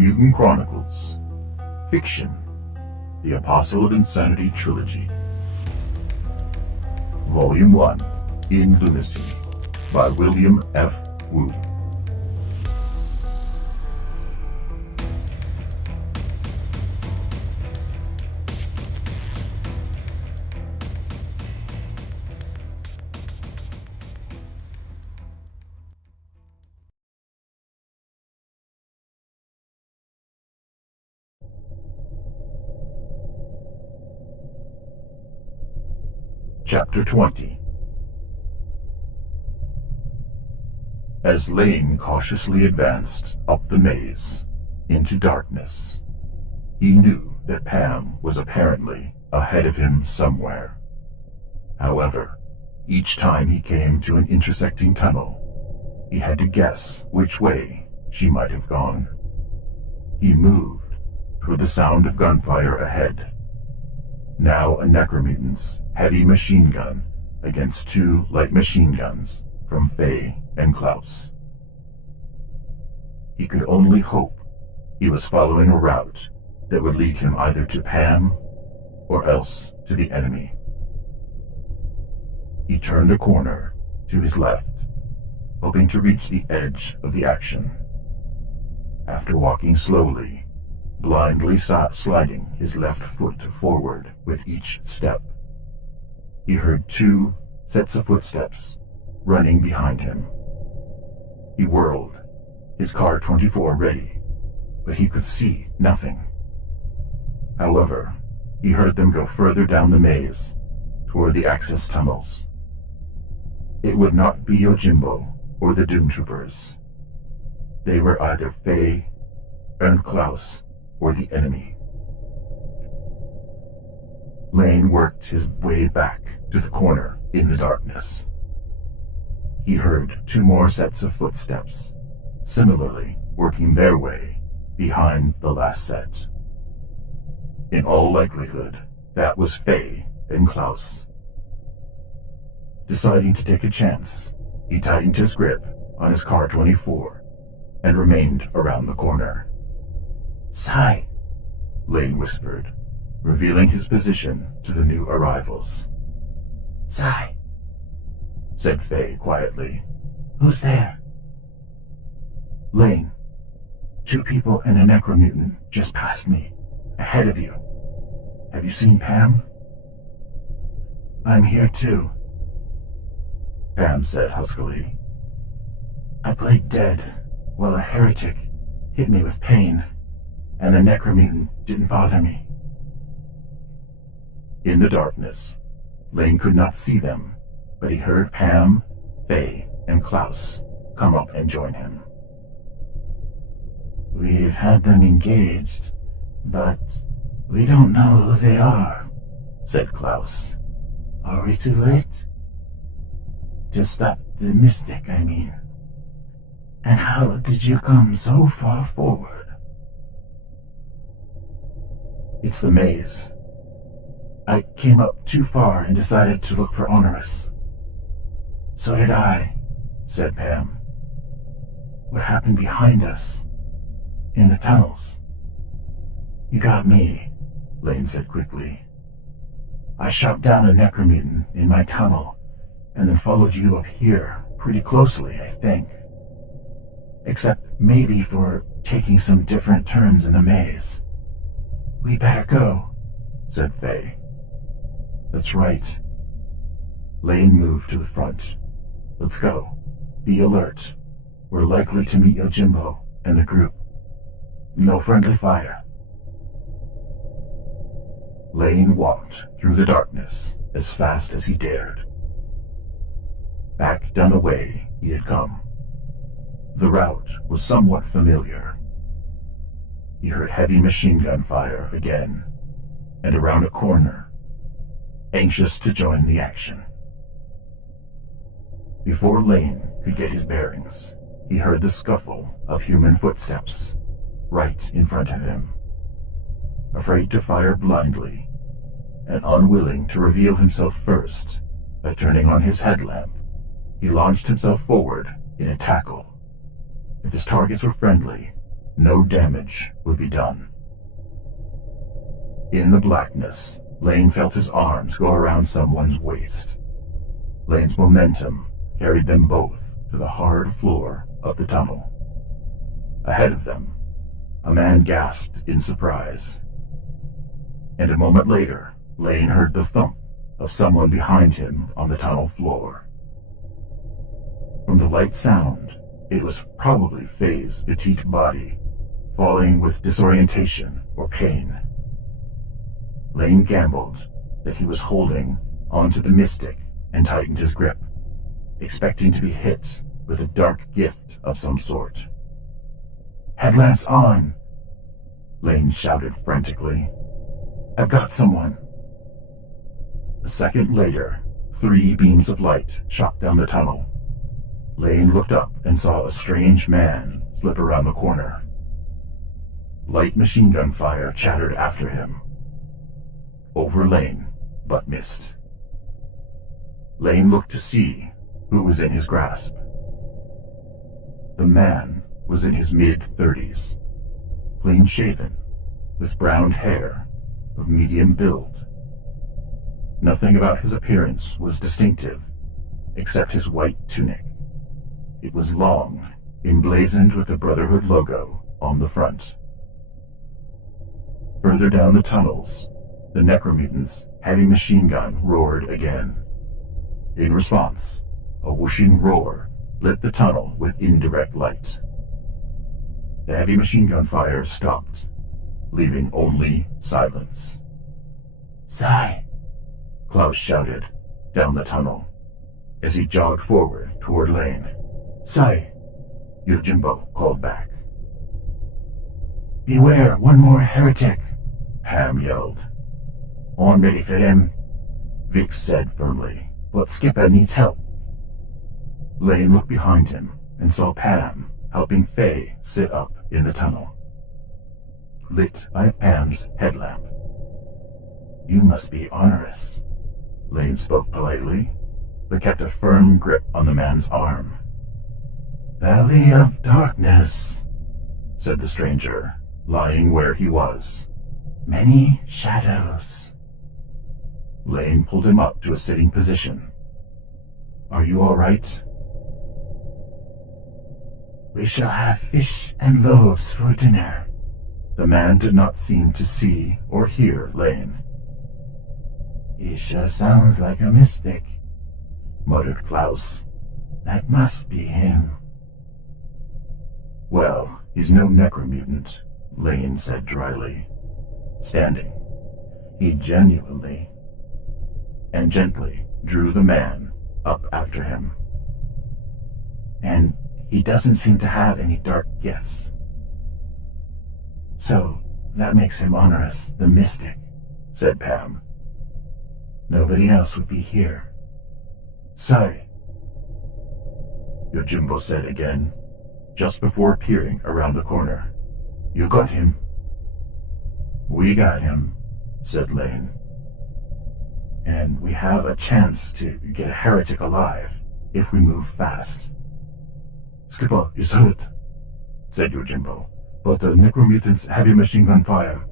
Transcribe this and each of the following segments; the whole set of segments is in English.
Mutant Chronicles. Fiction. The Apostle of Insanity Trilogy. Volume 1. In Lunacy. By William F. Wu. Chapter 20. As Lane cautiously advanced up the maze, into darkness, he knew that Pam was apparently ahead of him somewhere. However, each time he came to an intersecting tunnel, he had to guess which way she might have gone. He moved through the sound of gunfire ahead. Now a Necromutant's heavy machine gun against two light machine guns from Faye and Klaus. He could only hope he was following a route that would lead him either to Pam or else to the enemy. He turned a corner to his left, hoping to reach the edge of the action. After walking slowly, blindly sliding his left foot forward with each step, he heard two sets of footsteps running behind him. He whirled, his car 24 ready, but he could see nothing. However, he heard them go further down the maze, toward the access tunnels. It would not be Yojimbo or the Doom Troopers. They were either Faye and Klaus or the enemy. Lane worked his way back to the corner in the darkness. He heard two more sets of footsteps, similarly working their way behind the last set. In all likelihood, that was Faye and Klaus. Deciding to take a chance, he tightened his grip on his car 24 and remained around the corner. "Sai," Lane whispered, revealing his position to the new arrivals. "Sai," said Faye quietly. "Who's there?" "Lane. Two people and a Necromutant just passed me, ahead of you. Have you seen Pam?" "I'm here too," Pam said huskily. "I played dead while a heretic hit me with pain, and the Necromutant didn't bother me." In the darkness, Lane could not see them, but he heard Pam, Faye, and Klaus come up and join him. "We've had them engaged, but we don't know who they are," said Klaus. "Are we too late?" "To stop the mystic, I mean. And how did you come so far forward?" "It's the maze. I came up too far and decided to look for Onerous." "So did I," said Pam. "What happened behind us? In the tunnels?" "You got me," Lane said quickly. "I shot down a Necromutant in my tunnel and then followed you up here pretty closely, I think. Except maybe for taking some different turns in the maze." "We better go," said Faye. "That's right." Lane moved to the front. "Let's go. Be alert. We're likely to meet Yojimbo and the group. No friendly fire." Lane walked through the darkness as fast as he dared. Back down the way he had come. The route was somewhat familiar. He heard heavy machine gun fire again, and around a corner, anxious to join the action. Before Lane could get his bearings, he heard the scuffle of human footsteps right in front of him. Afraid to fire blindly, and unwilling to reveal himself first by turning on his headlamp, he launched himself forward in a tackle. If his targets were friendly, no damage would be done. In the blackness, Lane felt his arms go around someone's waist. Lane's momentum carried them both to the hard floor of the tunnel. Ahead of them, a man gasped in surprise. And a moment later, Lane heard the thump of someone behind him on the tunnel floor. From the light sound, it was probably Faye's petite body, falling with disorientation or pain. Lane gambled that he was holding onto the mystic and tightened his grip, expecting to be hit with a dark gift of some sort. "Headlamps on!" Lane shouted frantically. "I've got someone!" A second later, 3 beams of light shot down the tunnel. Lane looked up and saw a strange man slip around the corner. Light machine gun fire chattered after him. Over Lane, but missed. Lane looked to see who was in his grasp. The man was in his mid-30s, clean-shaven, with brown hair, of medium build. Nothing about his appearance was distinctive, except his white tunic. It was long, emblazoned with the Brotherhood logo on the front. Further down the tunnels, the Necromutant's heavy machine gun roared again. In response, a whooshing roar lit the tunnel with indirect light. The heavy machine gun fire stopped, leaving only silence. "Sai!" Klaus shouted down the tunnel as he jogged forward toward Lane. "Sai!" Yojimbo called back. "Beware, one more heretic!" Ham yelled. "I'm ready for him," Vic said firmly, "but Skipper needs help." Lane looked behind him and saw Pam helping Faye sit up in the tunnel, lit by Pam's headlamp. "You must be Honorous," Lane spoke politely, but kept a firm grip on the man's arm. "Valley of Darkness," said the stranger, lying where he was. "Many shadows." Lane pulled him up to a sitting position. "Are you all right?" "We shall have fish and loaves for dinner." The man did not seem to see or hear Lane. "He sure sounds like a mystic," muttered Klaus. "That must be him." "Well, he's no necromutant," Lane said dryly. Standing, he genuinely and gently drew the man up after him. "And he doesn't seem to have any dark gifts. So that makes him Honorous, the mystic," said Pam. "Nobody else would be here." "Sai," Yojimbo said again, just before peering around the corner. "You got him?" "We got him," said Lane. "And we have a chance to get a heretic alive if we move fast." "Skipper is hurt," said Yojimbo, "but the Necromutant's heavy machine gun fire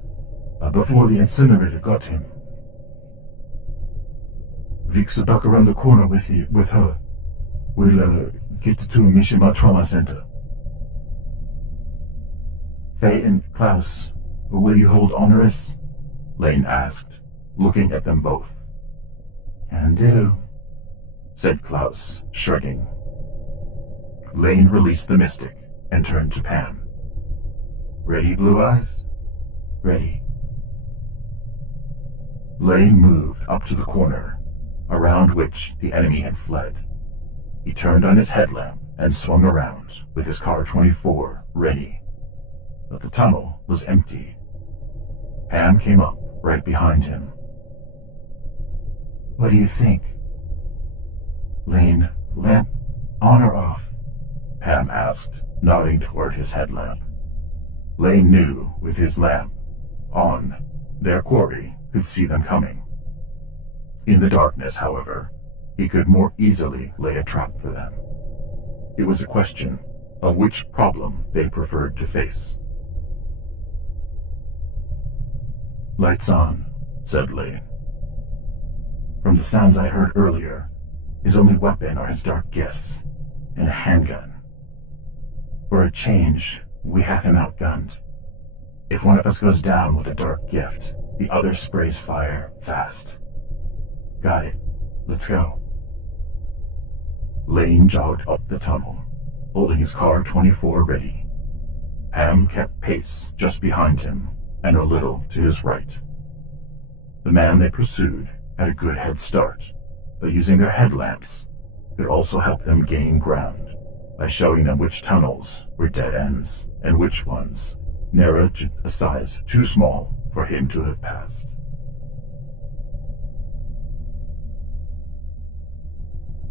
before the incinerator got him. Vic's back around the corner with her. We'll get to Mishima Trauma Center." "Faye and Klaus, will you hold Honorous?" Lane asked, looking at them both. "Can do," said Klaus, shrugging. Lane released the mystic and turned to Pam. "Ready, Blue Eyes?" "Ready." Lane moved up to the corner, around which the enemy had fled. He turned on his headlamp and swung around with his Car 24 ready. But the tunnel was empty. Pam came up right behind him. "What do you think?" "Lane, lamp on or off?" Pam asked, nodding toward his headlamp. Lane knew with his lamp on, their quarry could see them coming. In the darkness, however, he could more easily lay a trap for them. It was a question of which problem they preferred to face. Lights on, said Lane. From the sounds I heard earlier, his only weapon are his dark gifts and a handgun. For a change, we have him outgunned. If one of us goes down with a dark gift, the other sprays fire fast. Got it. Let's go. Lane jogged up the tunnel, holding his car 24 ready. Pam kept pace just behind him and a little to his right. The man they pursued had a good head start, but using their headlamps could also help them gain ground by showing them which tunnels were dead ends and which ones narrowed to a size too small for him to have passed.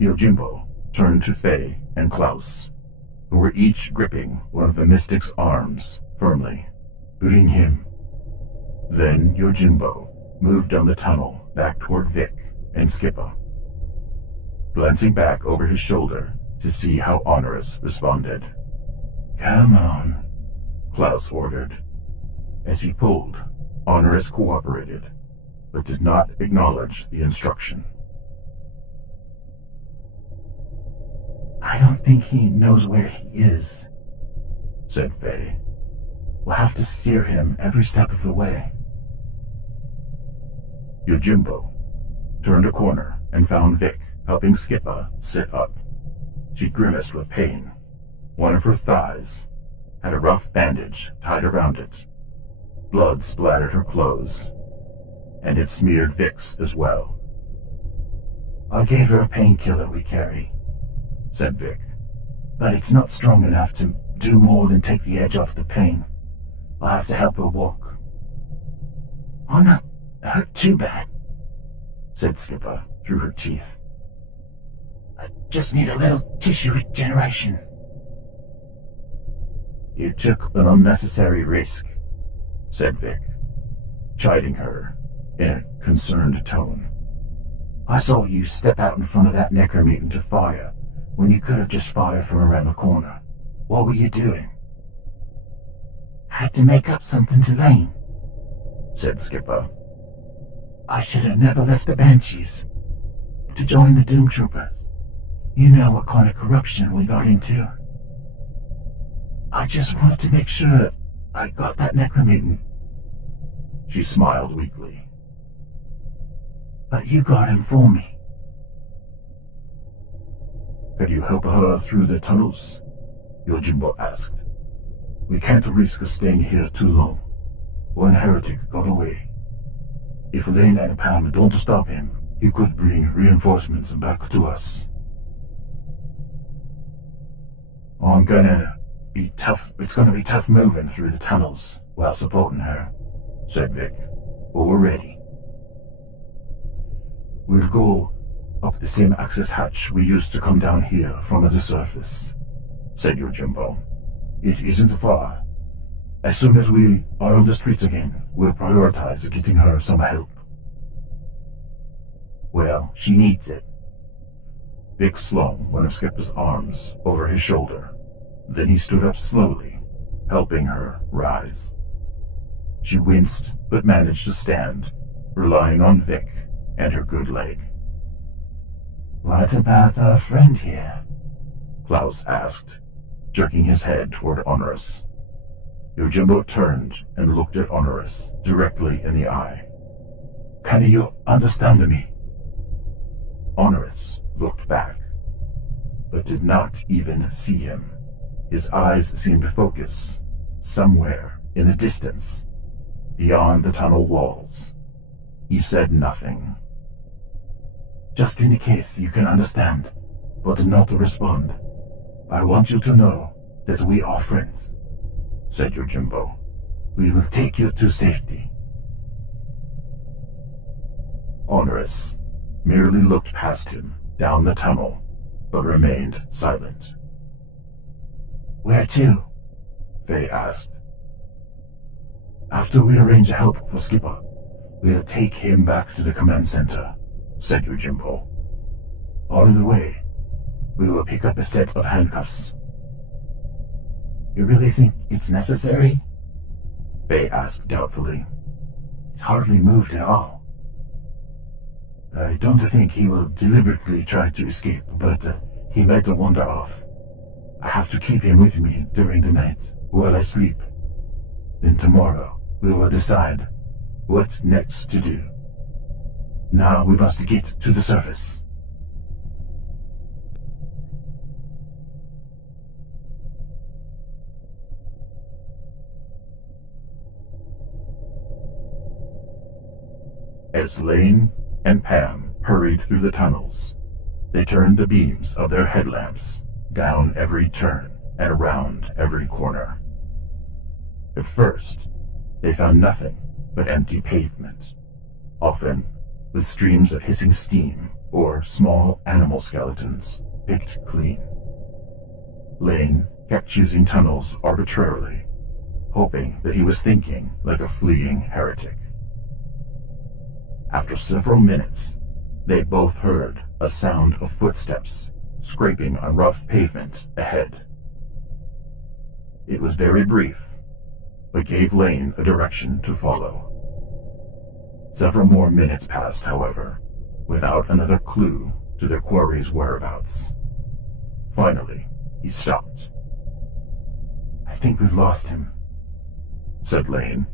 Yojimbo turned to Faye and Klaus, who were each gripping one of the mystic's arms firmly, booting him. Then Yojimbo moved down the tunnel back toward Vic and Skipper, glancing back over his shoulder to see how Honorous responded. Come on, Klaus ordered. As he pulled, Honorous cooperated, but did not acknowledge the instruction. I don't think he knows where he is, said Faye. We'll have to steer him every step of the way. Yojimbo turned a corner and found Vic helping Skipper sit up. She grimaced with pain. One of her thighs had a rough bandage tied around it. Blood splattered her clothes, and it smeared Vic's as well. I gave her a painkiller we carry, said Vic, but it's not strong enough to do more than take the edge off the pain. I'll have to help her walk. I'm not hurt too bad, said Skipper through her teeth. I just need a little tissue regeneration. You took an unnecessary risk, said Vic, chiding her in a concerned tone. I saw you step out in front of that Necromutant to fire when you could have just fired from around the corner. What were you doing? Had to make up something to Lane, said Skipper. I should have never left the Banshees to join the Doom Troopers. You know what kind of corruption we got into. I just wanted to make sure I got that Necromutant. She smiled weakly. But you got him for me. Could you help her through the tunnels? Yojimbo asked. We can't risk staying here too long. One heretic got away. If Lane and Pam don't stop him, he could bring reinforcements back to us. I'm gonna be tough. It's gonna be tough moving through the tunnels while supporting her, said Vic. But we're ready. We'll go up the same access hatch we used to come down here from the surface, said Yojimbo. It isn't far. As soon as we are on the streets again, we'll prioritize getting her some help. Well, she needs it. Vic slung one of Skipper's arms over his shoulder. Then he stood up slowly, helping her rise. She winced, but managed to stand, relying on Vic and her good leg. What about our friend here? Klaus asked, jerking his head toward Honorous. Yojimbo turned and looked at Honorous directly in the eye. Can you understand me? Honorous looked back, but did not even see him. His eyes seemed to focus somewhere in the distance, beyond the tunnel walls. He said nothing. Just in case you can understand, but not respond, I want you to know that we are friends, said Yojimbo. We will take you to safety. Honorous merely looked past him down the tunnel, but remained silent. Where to? Faye asked. After we arrange help for Skipper, we'll take him back to the command center, said Yojimbo. On the way, we will pick up a set of handcuffs. You really think it's necessary? Faye asked doubtfully. He's hardly moved at all. I don't think he will deliberately try to escape, but he might wander off. I have to keep him with me during the night while I sleep. Then tomorrow we will decide what next to do. Now we must get to the surface. As Lane and Pam hurried through the tunnels, they turned the beams of their headlamps down every turn and around every corner. At first, they found nothing but empty pavement, often with streams of hissing steam or small animal skeletons picked clean. Lane kept choosing tunnels arbitrarily, hoping that he was thinking like a fleeing heretic. After several minutes, they both heard a sound of footsteps scraping on rough pavement ahead. It was very brief, but gave Lane a direction to follow. Several more minutes passed, however, without another clue to their quarry's whereabouts. Finally, he stopped. I think we've lost him, said Lane,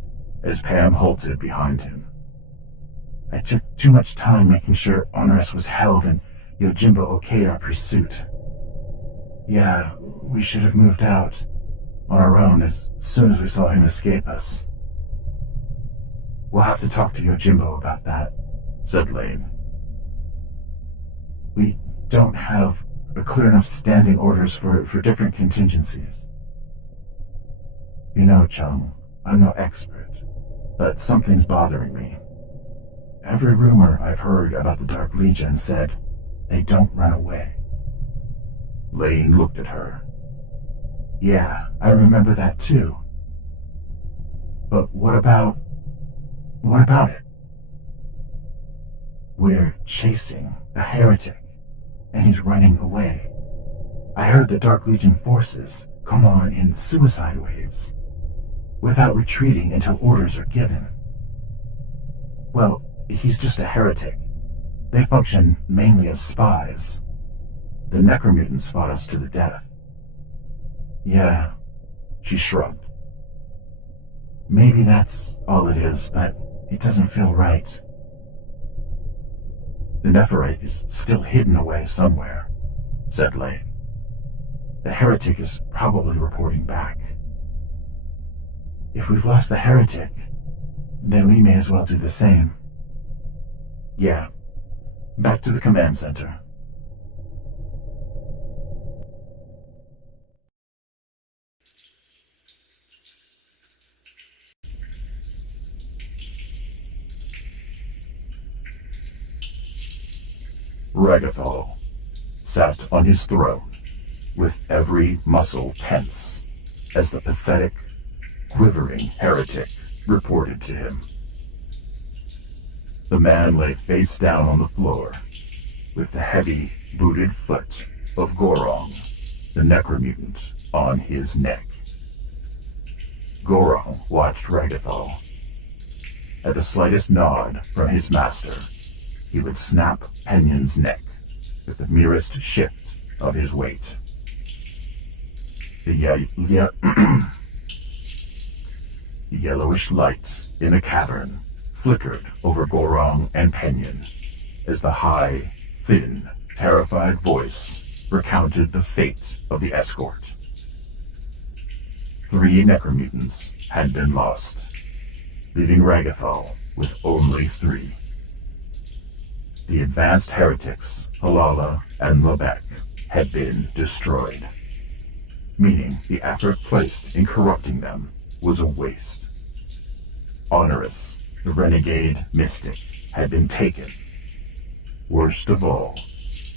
as Pam halted behind him. I took too much time making sure Onerus was held and Yojimbo okayed our pursuit. Yeah, we should have moved out on our own as soon as we saw him escape us. We'll have to talk to Yojimbo about that, said Lane. We don't have a clear enough standing orders for different contingencies. You know, Chung, I'm no expert, but something's bothering me. Every rumor I've heard about the Dark Legion said they don't run away. Lane looked at her. Yeah, I remember that too. But what about it? We're chasing a heretic, and he's running away. I heard the Dark Legion forces come on in suicide waves, without retreating until orders are given. Well, he's just a heretic. They function mainly as spies. The Necromutants fought us to the death. Yeah, she shrugged. Maybe that's all it is, but it doesn't feel right. The Nephirite is still hidden away somewhere, said Lane. The heretic is probably reporting back. If we've lost the heretic, then we may as well do the same. Yeah, back to the command center. Ragathol sat on his throne, with every muscle tense, as the pathetic, quivering heretic reported to him. The man lay face down on the floor, with the heavy, booted foot of Gorong, the Necromutant, on his neck. Gorong watched Ragathol. At the slightest nod from his master, he would snap Penyon's neck with the merest shift of his weight. The yellowish light in the cavern flickered over Gorong and Penyon as the high, thin, terrified voice recounted the fate of the escort. 3 Necromutants had been lost, leaving Ragathol with only 3. The advanced heretics, Halala and Lebek, had been destroyed, meaning the effort placed in corrupting them was a waste. Onerus, the renegade mystic, had been taken. Worst of all,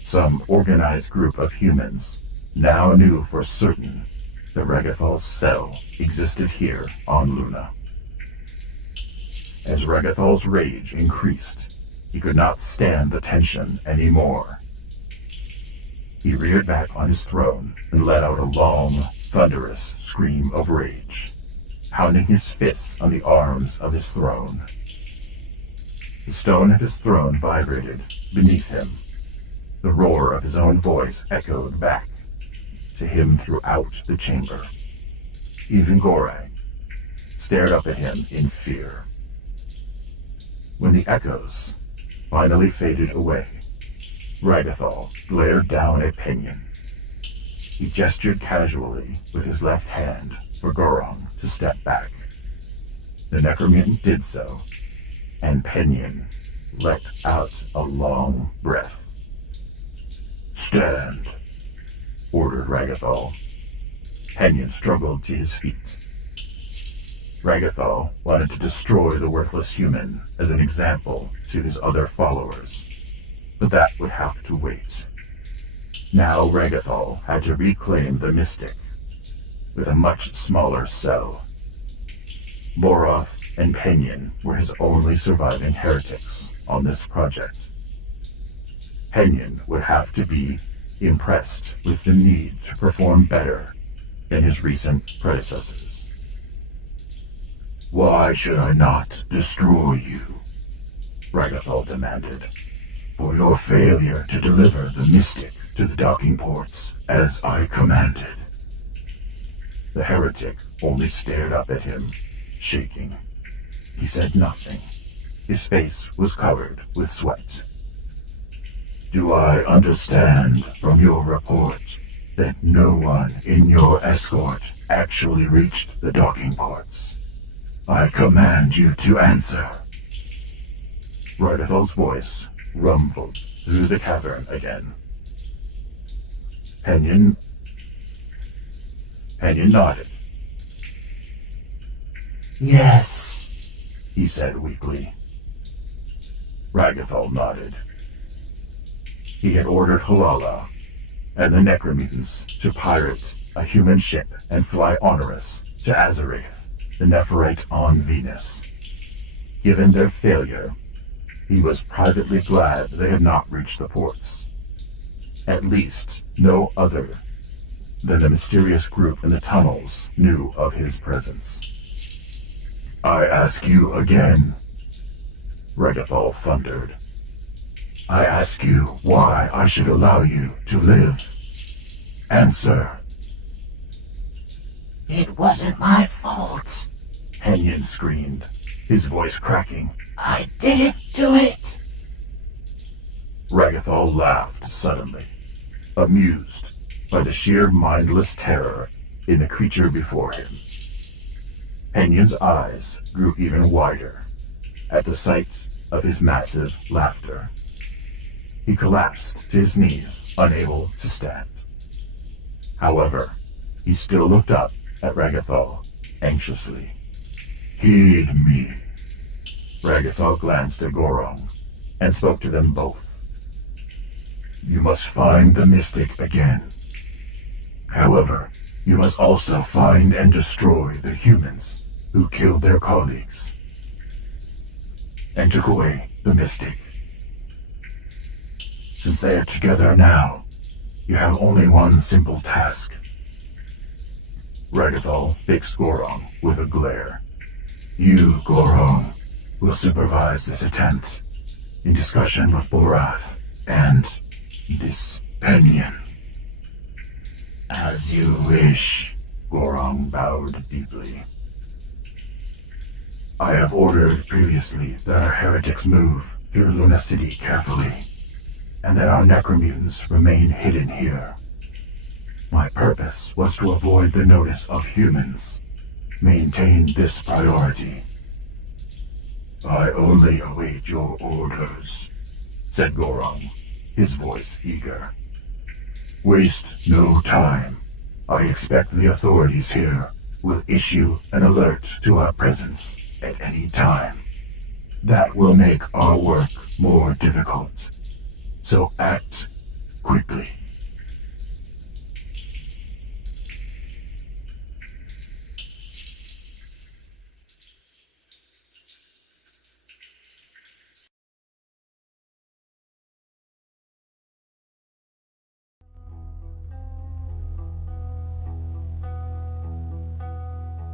some organized group of humans now knew for certain that Ragathol's cell existed here on Luna. As Ragathol's rage increased, he could not stand the tension anymore. He reared back on his throne and let out a long, thunderous scream of rage, pounding his fists on the arms of his throne. The stone of his throne vibrated beneath him. The roar of his own voice echoed back to him throughout the chamber. Even Gorang stared up at him in fear. When the echoes finally faded away, Ragathol glared down at Penyon. He gestured casually with his left hand for Gorong to step back. The Necromutant did so, and Penyon let out a long breath. "Stand," ordered Ragathol. Penyon struggled to his feet. Ragathol wanted to destroy the worthless human as an example to his other followers, but that would have to wait. Now Ragathol had to reclaim the Mystic with a much smaller cell. Boroth and Penyon were his only surviving heretics on this project. Penyon would have to be impressed with the need to perform better than his recent predecessors. "Why should I not destroy you?" Ragathol demanded. "For your failure to deliver the Mystic to the docking ports as I commanded." The heretic only stared up at him, shaking. He said nothing. His face was covered with sweat. "Do I understand from your report that no one in your escort actually reached the docking ports? I command you to answer." Ragathol's voice rumbled through the cavern again. Penyon nodded. "Yes," he said weakly. Ragathol nodded. He had ordered Halala and the Necromutants to pirate a human ship and fly Onerus to Azarath, the Nephirite on Venus. Given their failure, he was privately glad they had not reached the ports. At least no other than the mysterious group in the tunnels knew of his presence. "I ask you again," Ragathol thundered. "I ask you why I should allow you to live. Answer." "It wasn't my fault," Penyon screamed, his voice cracking. "I didn't do it." Ragathol laughed suddenly, amused by the sheer mindless terror in the creature before him. Penyon's eyes grew even wider at the sight of his massive laughter. He collapsed to his knees, unable to stand. However, he still looked up at Ragathol anxiously. "Heed me." Ragathol glanced at Gorong and spoke to them both. "You must find the Mystic again. However, you must also find and destroy the humans who killed their colleagues and took away the Mystic. Since they are together now, you have only one simple task." Ragathol fixed Gorong with a glare. "You, Gorong, will supervise this attempt in discussion with Borath and this Penyon." "As you wish," Gorong bowed deeply. "I have ordered previously that our heretics move through Lunacy carefully, and that our necromutants remain hidden here. My purpose was to avoid the notice of humans. Maintain this priority." "I only await your orders," said Gorong, his voice eager. "Waste no time. I expect the authorities here will issue an alert to our presence at any time. That will make our work more difficult. So act quickly."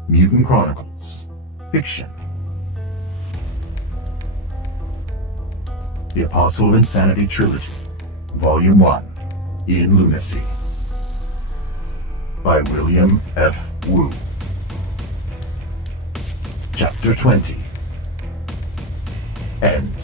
Mutant Chronicles. Fiction. The Apostle of Insanity Trilogy, Volume 1, in Lunacy, by William F. Wu. Chapter 20. End.